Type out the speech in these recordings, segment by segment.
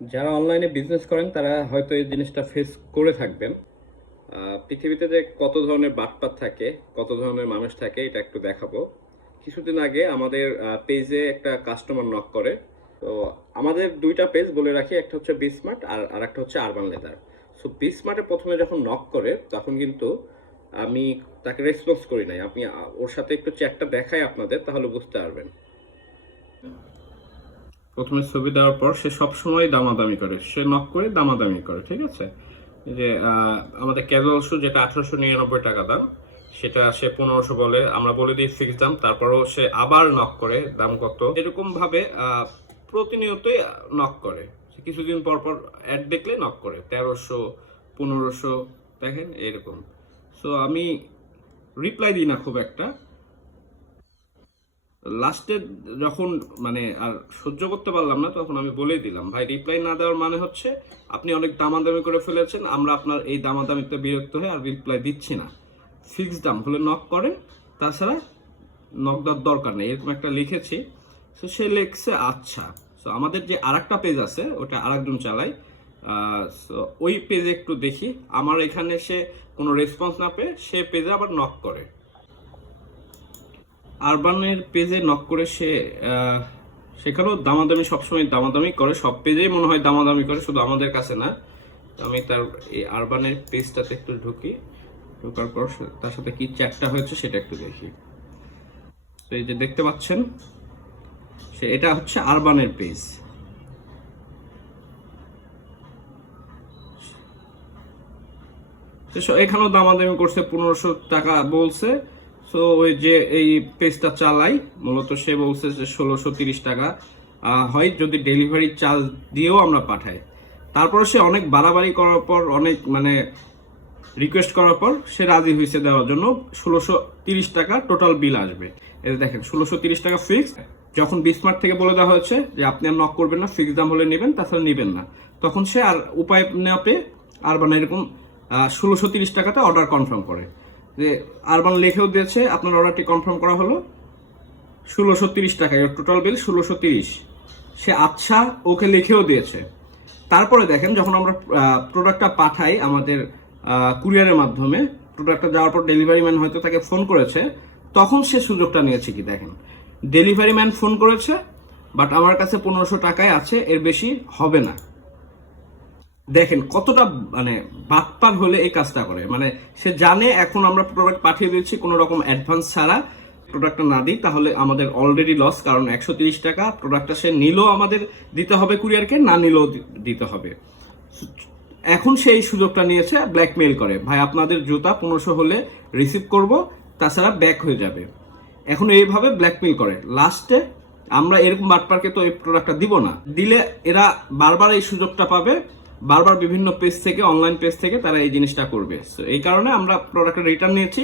যারা অনলাইনে বিজনেস করেন তারা হয়তো এই জিনিসটা ফেস করে থাকবেন। পৃথিবীতে যে কত ধরনের বাটপার থাকে, কত ধরনের মানুষ থাকে, এটা একটু দেখাবো। কিছুদিন আগে আমাদের পেজে একটা কাস্টমার নক করে। তো আমাদের দুইটা পেজ বলে রাখি, একটা হচ্ছে বিসমার্ট আর একটা হচ্ছে আরবান লেদার। সো বিসমার্টে প্রথমে যখন নক করে তখন কিন্তু আমি তাকে রেসপন্স করি নাই। আপনি ওর সাথে একটু চ্যাটটা দেখাই আপনাদের, তাহলে বুঝতে পারবেন। প্রথমে ছবি দেওয়ার পর সে সবসময় দামাদামি করে, সে নক করে দামাদামি করে, ঠিক আছে। যে আমাদের ক্যাজুয়াল শু যেটা 1899 টাকা দাম, সেটা সে 1500 বলে, আমরা বলে দিই ফিক্স দাম। তারপরও সে আবার নক করে দাম কত, এরকম ভাবে প্রতিনিয়তই নক করে। কিছুদিন পর পর অ্যাড দেখলে নক করে 1300 1500, দেখেন এরকম। সো আমি রিপ্লাই দিই না খুব একটা। লাস্টে যখন মানে আর সহ্য করতে পারলাম না, তখন আমি বলেই দিলাম, ভাই রিপ্লাই না দেওয়ার মানে হচ্ছে আপনি অনেক দামাদামি করে ফেলেছেন, আমরা আপনার এই দামাদামিতে বিরক্ত হয়ে আর রিপ্লাই দিচ্ছি না। ফিক্স দাম হলে নক করেন, তাছাড়া নক দেওয়ার দরকার নেই, এরকম একটা লিখেছি। সো সে লিখছে আচ্ছা। সো আমাদের যে আরেকটা পেজ আছে ওটা আরেকজন চালায়। সো ওই পেজে একটু দেখি, আমার এখানে সে কোনো রেসপন্স না পেয়ে সে পেজে আবার নক করে। আরবানের পেজে নক করে সে সেখানেও দামাদামি, সবসময় দামাদামি করে, সব পেজেই মনে হয় দামাদামি করে, শুধু আমাদের কাছে না। আমি তার এই আরবানের পেজটাতে একটু ঢুকি, ঢোকার পর তার সাথে কি চ্যাটটা হয়েছে সেটা একটু দেখি। তো এই যে দেখতে পাচ্ছেন, সে এটা হচ্ছে আরবানের পেজ। এখানেও দামাদামি করছে, 1500 টাকা বলছে। সো ওই যে এই পেজটা চালাই, মূলত সে বলছে যে 1630 টাকা হয় যদি ডেলিভারি চার্জ দিয়েও আমরা পাঠাই। তারপর সে অনেক বাড়াবাড়ি করার পর, অনেক মানে রিকোয়েস্ট করার পর সে রাজি হয়েছে দেওয়ার জন্য। 1630 টাকা টোটাল বিল আসবে। এই দেখেন 1630 টাকা ফিক্স। যখন বিসমার্ট থেকে বলে দেওয়া হয়েছে যে আপনি আর নক করবেন না, ফিক্স দাম হলে নেবেন, তাছাড়া নেবেন না, তখন সে আর উপায় না পেয়ে আরবান এরকম 1630 টাকাতে অর্ডার কনফার্ম করে। যে আরবান লিখেও দিয়েছে আপনার অর্ডারটি কনফার্ম করা হলো 1630 টাকা, টোটাল বিল 1630। সে আচ্ছা ওকে লিখেও দিয়েছে। তারপরে দেখেন যখন আমরা প্রোডাক্টটা পাঠাই আমাদের কুরিয়ারের মাধ্যমে, প্রোডাক্টটা যাওয়ার পর ডেলিভারি ম্যান হয়তো তাকে ফোন করেছে, তখন সে সুযোগটা নিয়েছে কি দেখেন, ডেলিভারি ম্যান ফোন করেছে বাট আমার কাছে 1500 টাকায় আছে, এর বেশি হবে না। দেখেন কতটা মানে বাটপার হলে এই কাজটা করে। মানে সে জানে এখন আমরা প্রোডাক্ট পাঠিয়ে দিচ্ছি কোনো রকম অ্যাডভান্স ছাড়া, প্রোডাক্টটা না দিই তাহলে আমাদের অলরেডি লস, কারণ 130 টাকা প্রোডাক্টটা সে নিলেও আমাদের দিতে হবে কুরিয়ারকে, না নিলেও দিতে হবে। এখন সেই সুযোগটা নিয়েছে, ব্ল্যাকমেইল করে, ভাই আপনাদের জুতা 1500 হলে রিসিভ করব, তাছাড়া ব্যাক হয়ে যাবে। এখন এইভাবে ব্ল্যাকমেইল করে। লাস্টে আমরা এরকম বাটপারকে তো এই প্রোডাক্টটা দিব না, দিলে এরা বারবার এই সুযোগটা পাবে, বারবার বিভিন্ন পেজ থেকে, অনলাইন পেজ থেকে তারা এই জিনিসটা করবে। সো এই কারণে আমরা প্রোডাক্টটা রিটার্ন নিয়েছি।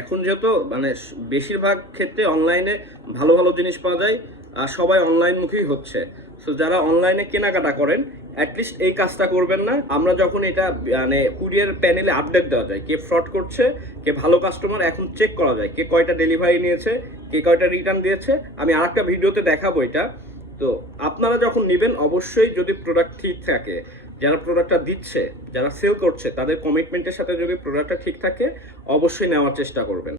এখন যেহেতু মানে বেশিরভাগ ক্ষেত্রে অনলাইনে ভালো ভালো জিনিস পাওয়া যায় আর সবাই অনলাইনমুখী হচ্ছে, সো যারা অনলাইনে কেনাকাটা করেন অ্যাটলিস্ট এই কাজটা করবেন না। আমরা যখন এটা মানে কুরিয়ার প্যানেলে আপডেট দেওয়া যায় কে ফ্রড করছে, কে ভালো কাস্টমার, এখন চেক করা যায় কে কয়টা ডেলিভারি নিয়েছে, কে কয়টা রিটার্ন দিয়েছে। আমি আরেকটা ভিডিওতে দেখাবো এটা। তো আপনারা যখন নেবেন অবশ্যই যদি প্রোডাক্ট ঠিক থাকে, যারা প্রোডাক্টটা দিচ্ছে, যারা সেল করছে, তাদের কমিটমেন্টের সাথে যদি প্রোডাক্টটা ঠিক থাকে অবশ্যই নেওয়ার চেষ্টা করবেন।